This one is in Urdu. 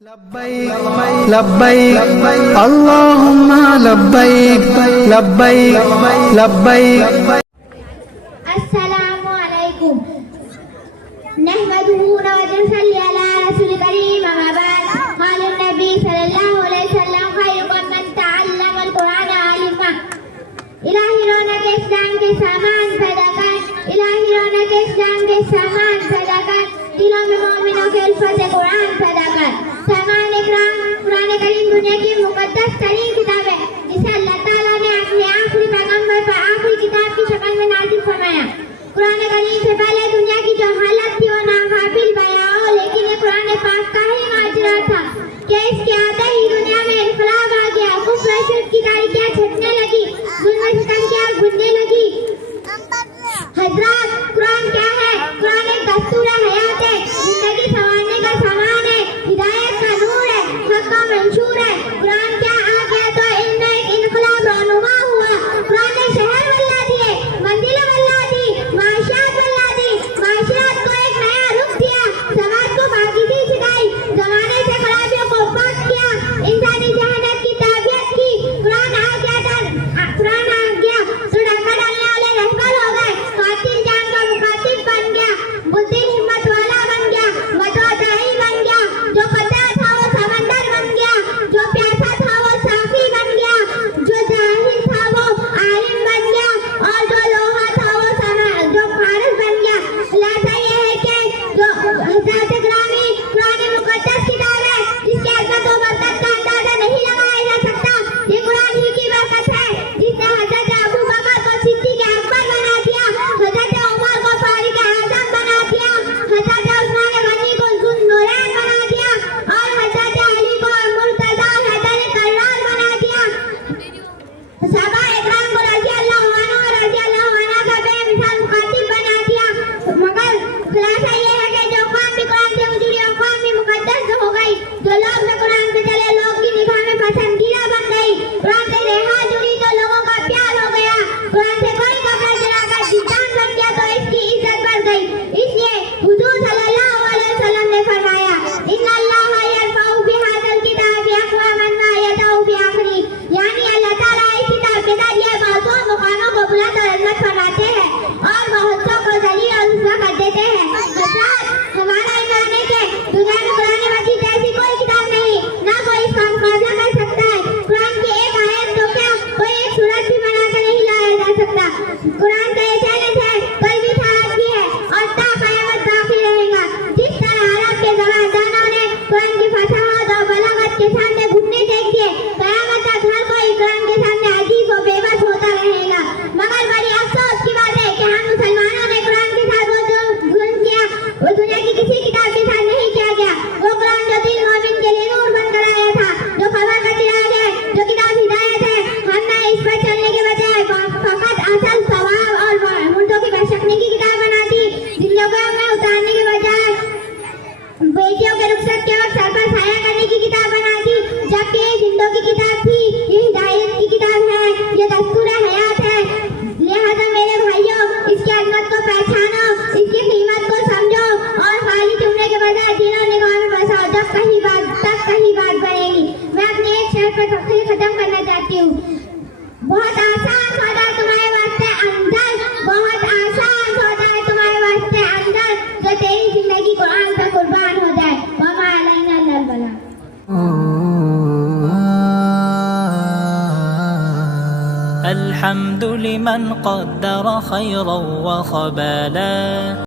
لبیک لبیک اللہم لبیک لبیک لبیک. السلام علیکم نحمده ونصلي على رسول الكريم أما بعد قال النبي صلى الله عليه وسلم خيركم من تعلم القرآن علما. الہی رونق اسلام کے سامان پیدا کر، الہی رونق اسلام کے سامان پیدا کر، دلوں میں مومنوں کے الفت قرآن پیدا کر. سامان اکرام قرآن کریم دنیا کی مقدس ترین کتاب ہے جسے اللہ تعالیٰ نے اپنے آخری پیغمبر پر آخری کتاب کی شکل میں نازل فرمایا. قرآن کریم سے پہلے دنیا کی جو حالت تھی وہ ناقابل بیان ہو، لیکن یہ قرآن پاک کا ہی ماجرا تھا کہ اس کے آتے ہی دنیا میں انقلاب آ گیا. کفر و شرک کی تاریکیاں چھٹنے لگی، ظلم و ستم کی آگ بجھنے لگی. حضرات، قرآن کیا ہے؟ قرآن ایک دستور حیات ہے، زندگی سنوارنے کا سامان ہے، ہدایت کا نور ہے، حق کا منشور ہے. قرآن کیا آ گیا تو علم میں ایک انقلاب رونما ہوا. قرآن نے شہر بلّا دیے، مندریں بلّا دی، معاشیات بلّا دی، معاشیات کو ایک نیا رخ دیا، سماج کو پاکیزگی سکھائی، زمانے سے خرابیوں کو پاک کیا، انسانی ذہانت کی تربیت کی. قرآن آ گیا تو ڈنڈا ڈالنے والے رہبر ہو گئے، قاتل جان کا مخاطب بن گیا، بزدل ہمت والا بن گیا، متوادعی بن گیا. جو قطرہ تھا وہ سمندر بن گیا، جو پیاسا تھا وہ ساقی بن گیا، جو جاہل تھا وہ عالم بن گیا، اور جو لوہا تھا وہ جو فارس بن گیا. خلاصہ یہ ہے کہ جو حضرات گرامی قرآن مقدس کتاب ہے جس کی عظمت و برکت کا اندازہ نہیں لگایا جا سکتا. یہ قرآن ہی کی برکت ہے جس نے حضرت ابو بکر کو صدیق اکبر بنا دیا، حضرت عمر کو فاروق اعظم بنا دیا، حضرت عثمان غنی کو ذو النورین بنا دیا، اور حضرت علی کو مرتضی حیدر کرار بنا دیا. صحابہ اکرام کو رضی اللہ عنہ اور رضی اللہ عنہ کا بے مثال مخاطب بنا دیا. مگر خلاصہ یہ ہے کہ جو قوم بھی قرآن سے اجڑی اور قوم بھی مقدس ہو گئی، جو لوگ نہ قرآن سے چلے لوگ کی نگاہ میں پسندیدہ بن گئی. قرآن سے رہا جڑی تو لوگوں کا پیار ہو گیا. قرآن سے کوئی کپڑا چلا کر جیتان بن گیا تو اس کی عزت بڑھ گئی. اس لیے حضور صلی اللہ علیہ وسلم نے فرمایا ان اللہ یرفع بہذا الکتاب اقواما لا یدعو بآخری، یعنی اللہ تعالیٰ اس کتاب کے ذریعے بہتوں مقاموں کو بلند اور عظمت فرماتے ہیں اور بہتوں کو ذلیل اور رسوا کر دیتے ہیں. حضرات، ہمارا ایمان ہے کہ دنیا میں قرآن مجید جیسی کوئی کتاب نہیں، نہ کوئی اس کا مقابلہ کر سکتا ہے. قرآن کی ایک آیت تو کیا کوئی ایک سورت بھی بنا کر نہیں لایا جا سکتا. قرآن کا یہ چیلنج ہے، کل بھی تھا آج بھی ہے اور تا قیامت باقی رہے گا. جس طرح عرب کے زباندانوں نے قرآن کی فصاحت اور بلاغت کے سامنے گھٹنے ٹیک دیے، قیامت تک ہر کوئی قرآن کے سامنے عجیز و بے بس ہوتا رہے گا. مگر بڑی افسوس کی بات ہے کہ ہم مسلمانوں نے قرآن کے ساتھ وہ جو ظلم کیا وہ دنیا کی کسی کتاب کے ساتھ نہیں کیا گیا. وہ قرآن جو دل مومن کے لیے نور بن کر آیا تھا، جو خبر کا چراغ ہے، جو کتاب ہدایت ہے، ہم نے اس پر چلنے کے بجائے فقط اصل ثواب اور مردوں کی بشکنے کی کتاب بنا دی. زندگیوں میں اتارنے کے بجائے بیٹیوں کے رخصت کے وقت سر پر سایہ کرنے کی کتاب بنا دی، جبکہ یہ زندوں کی کتاب تھی، یہ ہدایت کی کتاب ہے، یہ دستور حیات ہے. لہذا میرے بھائیوں، اس کی عظمت کو پہچانو، اس کی قیمت کو سمجھو اور خالی چننے کے بجائے دلوں نگاہ میں بساؤ. جب کہیں بات بڑھے گی. میں اپنے ایک شعر پر تفصیل ختم کرنا چاہتی ہوں. بہت آسان سودا ہے تمہارے واسطے اندر، بہت آسان سودا ہے تمہارے واسطے اندر، جو تیری زندگی قرآن پر قربان ہو جائے. وما علینا الا البلاغ. الحمد لمن قدر خيرا وخبالا.